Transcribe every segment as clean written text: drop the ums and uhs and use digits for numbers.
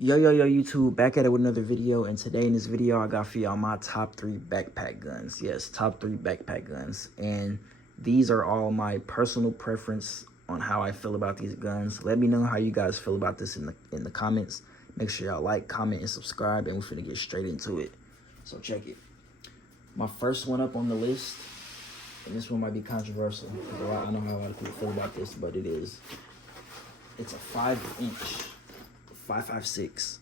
Yo, YouTube, back at it with another video, and today in this video, I got for y'all my top 3 backpack guns. Yes, top 3 backpack guns, and these are all my personal preference on how I feel about these guns. Let me know how you guys feel about this in the comments. Make sure y'all like, comment, and subscribe, and we're finna get straight into it. So check it. My first one up on the list, and this one might be controversial, because I know how a lot of people feel about this, but it is. It's a 5-inch 5.56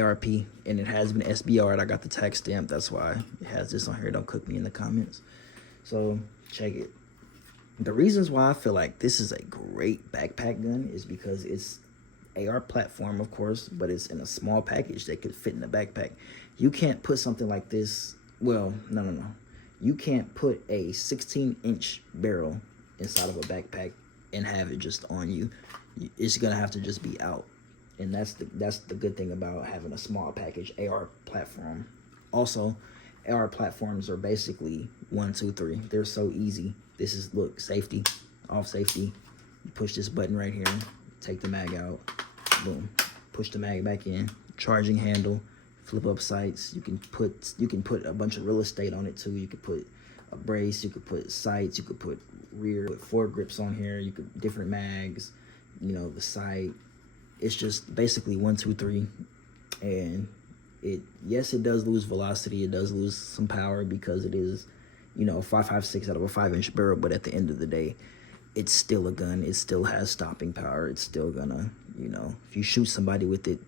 ARP, and it has been SBR'd. I got the tag stamp, that's why it has this on here. Don't cook me in the comments. So check it. The reasons why I feel like this is a great backpack gun is because it's AR platform, of course, but it's in a small package that could fit in a backpack. You can't put something like this, well, no. You can't put a 16-inch barrel inside of a backpack and have it just on you. It's gonna have to just be out. And that's the good thing about having a small package AR platform. Also, AR platforms are basically 1, 2, 3. They're so easy. This is, look, safety, off safety. You push this button right here, take the mag out, boom. Push the mag back in, charging handle, flip up sights. You can put a bunch of real estate on it too. You could put a brace, you could put sights, you could put rear, put foregrips on here, you could different mags, you know, the sight. It's just basically 1, 2, 3, and yes, it does lose velocity. It does lose some power because it is, you know, 5.56 out of a 5-inch barrel. But at the end of the day, it's still a gun. It still has stopping power. It's still gonna, you know, if you shoot somebody with it,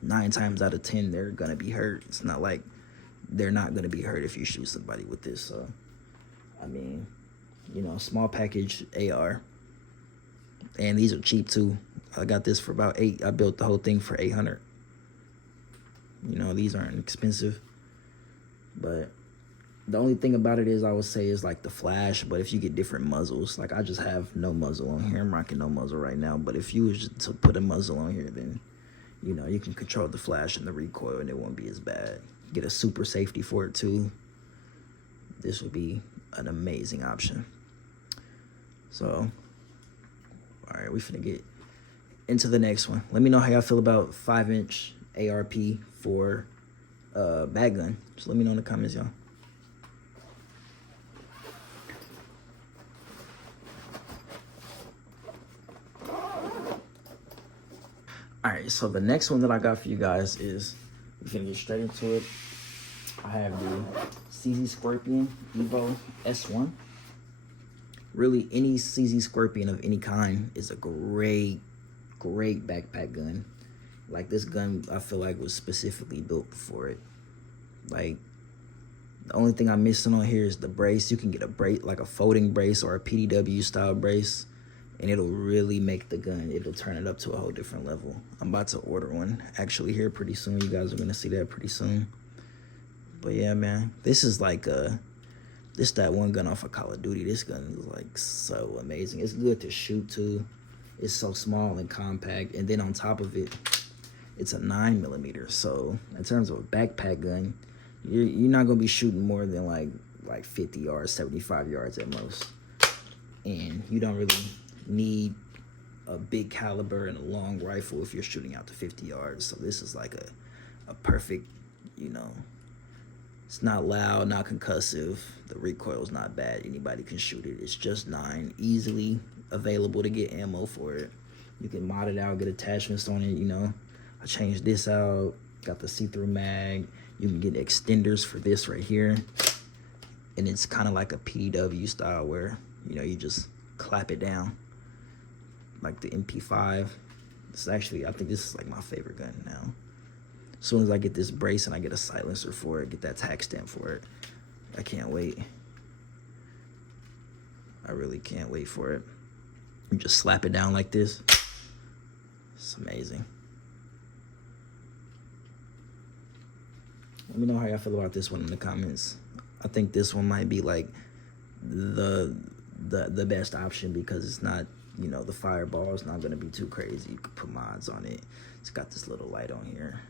9 times out of 10, they're gonna be hurt. It's not like they're not gonna be hurt if you shoot somebody with this. So, I mean, you know, small package AR, and these are cheap too. I got this for about $8. I built the whole thing for $800. You know, these aren't expensive. But the only thing about it is, I would say, is like the flash. But if you get different muzzles, like I just have no muzzle on here. I'm rocking no muzzle right now. But if you was to put a muzzle on here, then, you know, you can control the flash and the recoil, and it won't be as bad. Get a super safety for it too. This would be an amazing option. So, all right, we finna get into the next one. Let me know how y'all feel about 5-inch ARP for bag gun. Just let me know in the comments, y'all. Alright, so the next one that I got for you guys is, we're gonna get straight into it. I have the CZ Scorpion Evo S1. Really, any CZ Scorpion of any kind is a great backpack gun. Like, this gun, I feel like, was specifically built for it. Like, the only thing I'm missing on here is the brace. You can get a brace, like a folding brace or a PEWPEW style brace, and it'll really make the gun, it'll turn it up to a whole different level. I'm about to order one actually here pretty soon. You guys are gonna see that pretty soon. But yeah, man, this is like that one gun off of Call of Duty. This gun is like so amazing. It's good to shoot too. It's so small and compact, and then on top of it, it's a 9mm. So in terms of a backpack gun, you're not gonna be shooting more than like 50 yards, 75 yards at most, and you don't really need a big caliber and a long rifle if you're shooting out to 50 yards. So this is like a perfect, you know, it's not loud, not concussive, the recoil's not bad, anybody can shoot it. It's just 9, easily available to get ammo for it. You can mod it out, get attachments on it, you know. I changed this out, got the see-through mag. You can get extenders for this right here, and it's kind of like a PEW style where, you know, you just clap it down like the MP5. It's actually, I think this is like my favorite gun now. As soon as I get this brace and I get a silencer for it, get that tag stamp for it, I can't wait. I really can't wait for it. You just slap it down like this. It's amazing. Let me know how y'all feel about this one in the comments. I think this one might be like the best option because it's not, you know, the fireball is not gonna be too crazy. You could put mods on it. It's got this little light on here.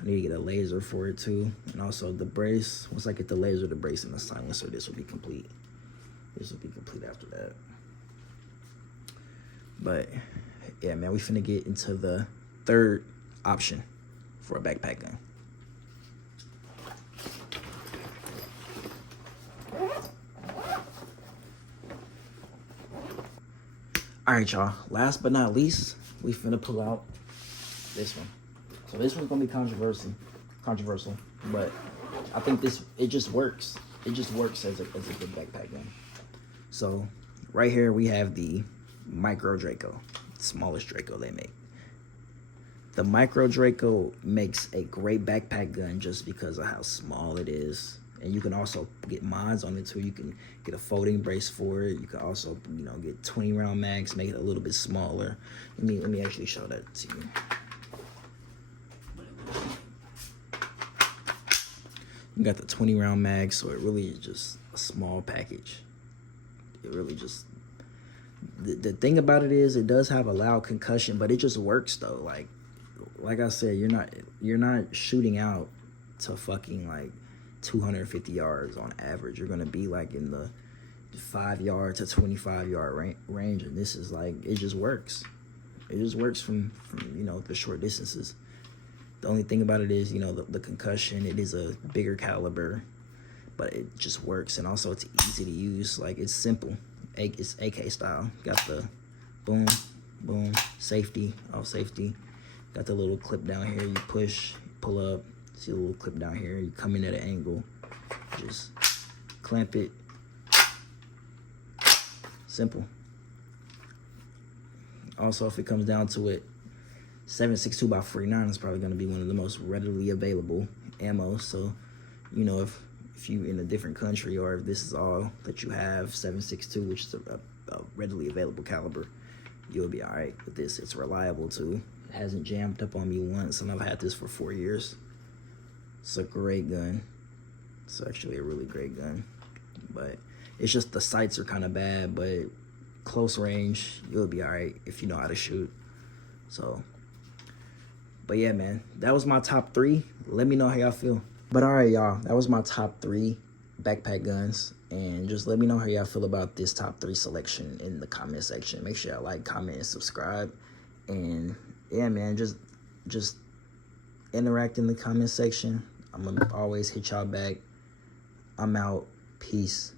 I need to get a laser for it too. And also the brace. Once I get the laser, the brace, and the silencer, this will be complete. This will be complete after that. But yeah, man, we finna get into the third option for a backpack gun. All right, y'all. Last but not least, we finna pull out this one. So this one's gonna be controversial, but I think it just works. It just works as a good backpack gun. So right here we have the micro Draco, smallest Draco they make. The micro Draco makes a great backpack gun just because of how small it is. And you can also get mods on it too. You can get a folding brace for it. You can also, you know, get 20 round mags, make it a little bit smaller. Let me actually show that to you. You got the 20 round mag, so it really is just a small package. It really just, the thing about it is it does have a loud concussion, but it just works though. Like I said, you're not shooting out to fucking like 250 yards on average. You're gonna be like in the 5 yard to 25 yard range, and this is like, it just works. It just works from you know, the short distances. The only thing about it is, you know, the concussion. It is a bigger caliber, but it just works, and also it's easy to use. Like, it's simple. It's AK style. Got the boom, boom, safety, off safety. Got the little clip down here. You push, pull up. See the little clip down here. You come in at an angle. Just clamp it. Simple. Also, if it comes down to it, 7.62x49 is probably going to be one of the most readily available ammo. So, you know, if you in a different country, or if this is all that you have, 7.62, which is a readily available caliber, you'll be all right with this. It's reliable too. It hasn't jammed up on me once, and I've had this for 4 years. It's a great gun. It's actually a really great gun, but it's just the sights are kind of bad, but close range, you'll be all right if you know how to shoot. So, but yeah, man, that was my top 3. Let me know how y'all feel. But all right, y'all, that was my top 3 backpack guns. And just let me know how y'all feel about this top 3 selection in the comment section. Make sure y'all like, comment, and subscribe. And yeah, man, just interact in the comment section. I'm gonna always hit y'all back. I'm out. Peace.